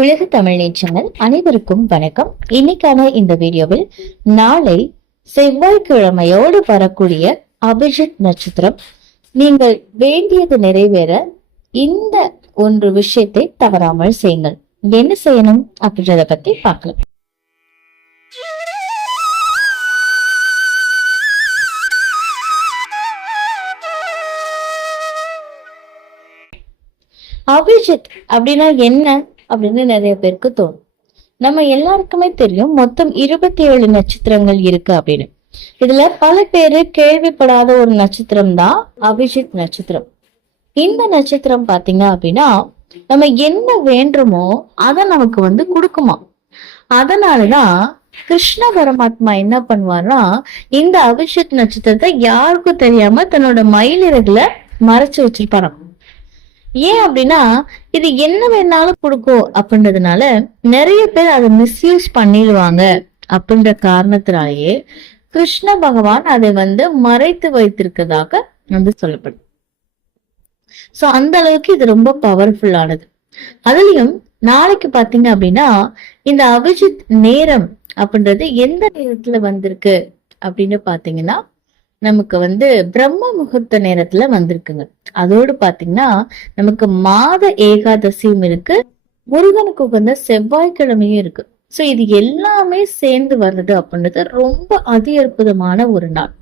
உலக தமிழ் சேனல் அனைவருக்கும் வணக்கம். இன்னைக்கான இந்த வீடியோவில் நாளை செவ்வாய்க்கிழமையோடு வரக்கூடிய அபிஜித் நட்சத்திரம். நீங்கள் வேண்டியது நிறைவேற இந்த ஒன்று விஷயத்தை தவறாமல் செய்யுங்கள். என்ன செய்யணும் அப்படின்றத பத்தி பார்க்கலாம். அபிஜித் அப்படின்னா என்ன? அப்படின்னு நிறைய பேருக்கு தோணும். நம்ம எல்லாருக்குமே தெரியும் மொத்தம் இருபத்தி ஏழு நட்சத்திரங்கள் இருக்கு அப்படின்னு. இதுல பல பேரு கேள்விப்படாத ஒரு நட்சத்திரம் தான் அபிஜித் நட்சத்திரம். இந்த நட்சத்திரம் பாத்தீங்க அப்படின்னா நம்ம என்ன வேண்டுமோ அதை நமக்கு வந்து கொடுக்குமா? அதனாலதான் கிருஷ்ண பரமாத்மா என்ன பண்ணுவார்னா இந்த அபிஷித் நட்சத்திரத்தை யாருக்கும் தெரியாம தன்னோட மயிலிறகுல மறைச்சு வச்சிருப்பாராம். ஏன் அப்படின்னா இது என்ன வேணாலும் கொடுக்கும் அப்படின்றதுனால நிறைய பேர் அதை மிஸ்யூஸ் பண்ணிடுவாங்க அப்படின்ற காரணத்தினாலேயே கிருஷ்ண பகவான் அதை வந்து மறைத்து வைத்திருக்கதாக வந்து சொல்லப்படுது சோ அந்த அளவுக்கு இது ரொம்ப பவர்ஃபுல்லானது அதுலயும் நாளைக்கு பாத்தீங்க அப்படின்னா இந்த அபிஜித் நேரம் அப்படின்றது எந்த நேரத்துல வந்திருக்கு அப்படின்னு பாத்தீங்கன்னா நமக்கு வந்து பிரம்ம முகூர்த்த நேரத்துல வந்திருக்குங்க. அதோடு பாத்தீங்கன்னா நமக்கு மாத ஏகாதசியும் இருக்கு. முருகனுக்கு உகந்த செவ்வாய்க்கிழமையும் இருக்கு. சோ இது எல்லாமே சேர்ந்து வர்றது அப்படின்றது ரொம்ப அதி அற்புதமான ஒரு நாள்.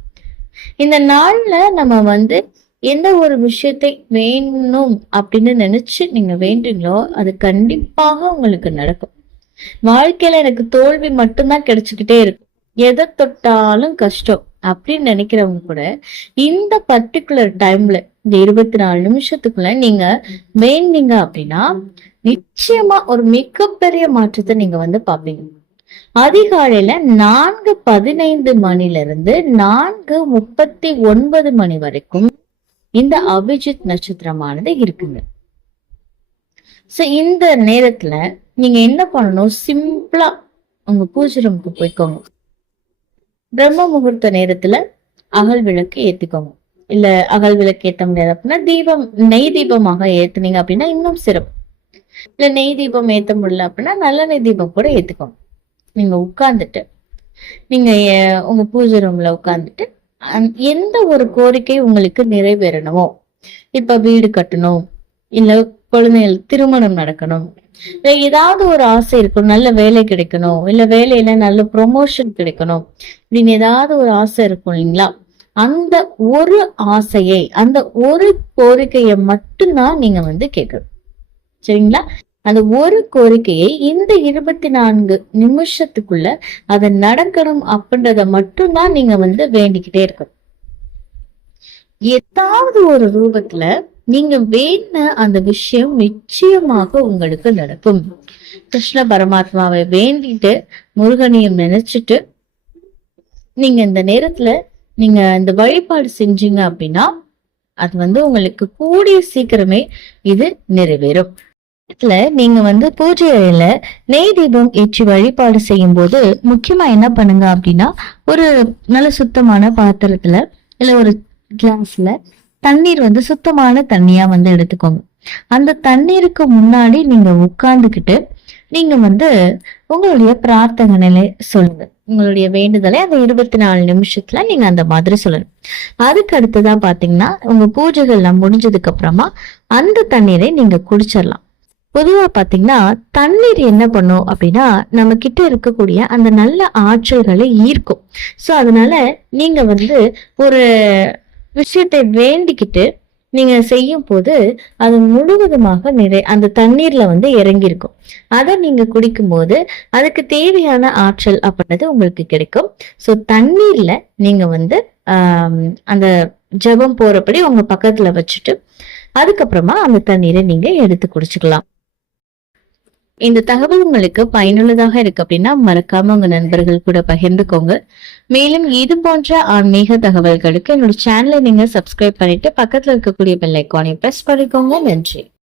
இந்த நாள்ல நம்ம வந்து எந்த ஒரு விஷயத்தை வேணும் அப்படின்னு நினைச்சு நீங்க வேண்டுங்களோ அது கண்டிப்பாக உங்களுக்கு நடக்கும். வாழ்க்கையில எனக்கு தோல்வி மட்டும்தான் கிடைச்சுக்கிட்டே இருக்கும் எதை தொட்டாலும் கஷ்டம். அப்படின்னு நினைக்கிறவங்க கூட இந்த பர்டிகுலர் டைம்ல இந்த இருபத்தி நாலு நிமிஷத்துக்குள்ள நீங்க வேண்டீங்க அப்படின்னா நிச்சயமா ஒரு மிகப்பெரிய மாற்றத்தை நீங்க வந்து பாப்பீங்க அதிகாலையில நான்கு பதினைந்து மணில இருந்து நான்கு முப்பத்தி ஒன்பது மணி வரைக்கும் இந்த அபிஜித் நட்சத்திரமானது இருக்குங்க. சோ இந்த நேரத்துல நீங்க என்ன பண்ணணும்? சிம்பிளா உங்க பூஜை ரூமுக்கு போய்க்கோங்க. பிரம்ம முகூர்த்த நேரத்துல அகல் விளக்கு ஏத்திக்கோங்க. இல்ல அகல் விளக்கு ஏத்த முடியாது அப்படின்னா தீபம் நெய் தீபமாக ஏத்துனீங்க அப்படின்னா இன்னும் சிறப்பு. இல்ல நெய் தீபம் ஏத்த முடியல அப்படின்னா நல்லெண்ணெய் தீபம் கூட ஏத்துக்கோங்க. நீங்க உட்கார்ந்துட்டு நீங்க உங்க பூஜை ரூம்ல உட்கார்ந்துட்டு எந்த ஒரு கோரிக்கை உங்களுக்கு நிறைவேறணுமோ இப்ப வீடு கட்டணும் இல்ல குழந்தைகள் திருமணம் நடக்கணும் ஏதாவது ஒரு ஆசை இருக்கும் நல்ல வேலை கிடைக்கணும் இல்ல வேலையில நல்ல ப்ரொமோஷன் கிடைக்கணும் அப்படின்னு ஏதாவது ஒரு ஆசை இருக்கும் இல்லைங்களா? அந்த ஒரு ஆசையை அந்த ஒரு கோரிக்கையை மட்டும்தான் நீங்க வந்து கேட்கணும். சரிங்களா? அந்த ஒரு கோரிக்கையை இந்த இருபத்தி நான்கு நிமிஷத்துக்குள்ள அது நடக்கணும் அப்படின்றத மட்டும்தான் நீங்க வந்து வேண்டிக்கிட்டே இருக்கணும். ஏதாவது ஒரு ரூபத்துல நீங்க வேண்ட அந்த விஷயம் நிச்சயமாக உங்களுக்கு நடக்கும். கிருஷ்ண பரமாத்மாவை வேண்டிட்டு முருகனையும் நினைச்சிட்டு நீங்க இந்த நேரத்துல நீங்க இந்த வழிபாடு செஞ்சீங்க அப்படின்னா அது வந்து உங்களுக்கு கூடிய சீக்கிரமே இது நிறைவேறும். இடத்துல நீங்க வந்து பூஜை அறையில நெய் தீபம் ஏற்றி வழிபாடு செய்யும் போது முக்கியமா என்ன பண்ணுங்க அப்படின்னா ஒரு நல்ல சுத்தமான பாத்திரத்துல இல்ல ஒரு கிளாஸ்ல தண்ணீர் வந்து சுத்தமான தண்ணியா வந்து எடுத்துக்கோங்க. அந்த தண்ணீருக்கு முன்னாடி நீங்க உட்கார்ந்துக்கிட்டு நீங்க வந்து உங்களுடைய பிரார்த்தனைகளை சொல்லுங்க. உங்களுடைய வேண்டுதலை அந்த இருபத்தி நாலு நிமிஷத்துல நீங்க அந்த மாதிரி சொல்லணும். அதுக்கு அடுத்ததா பாத்தீங்கன்னா உங்க பூஜைகள்லாம் முடிஞ்சதுக்கு அப்புறமா அந்த தண்ணீரை நீங்க குடிச்சிடலாம் பொதுவா பாத்தீங்கன்னா தண்ணீர் என்ன பண்ணும் அப்படின்னா நம்ம கிட்ட இருக்கக்கூடிய அந்த நல்ல ஆற்றல்களை ஈர்க்கும். சோ அதனால நீங்க வந்து ஒரு விஷயத்தை வேண்டிக்கிட்டு நீங்க செய்யும் போது அது முழுவதுமாக நிறை அந்த தண்ணீர்ல வந்து இறங்கியிருக்கும். அதை நீங்க குடிக்கும்போது அதுக்கு தேவையான ஆற்றல் அப்படின்றது உங்களுக்கு கிடைக்கும். ஸோ தண்ணீர்ல நீங்க வந்து அந்த ஜெபம் போறபடி உங்க பக்கத்துல வச்சுட்டு அதுக்கப்புறமா அந்த தண்ணீரை நீங்க எடுத்து குடிச்சுக்கலாம். இந்த தகவல் உங்களுக்கு பயனுள்ளதாக இருக்கு அப்படின்னா மறக்காம உங்க நண்பர்கள் கூட பகிர்ந்துக்கோங்க. மேலும் இது போன்ற ஆன்மீக தகவல்களுக்கு என்னோட சேனலை நீங்க சப்ஸ்கிரைப் பண்ணிட்டு பக்கத்துல இருக்கக்கூடிய பெல் ஐக்கானை பிரஸ் பண்ணிக்கோங்க. நன்றி.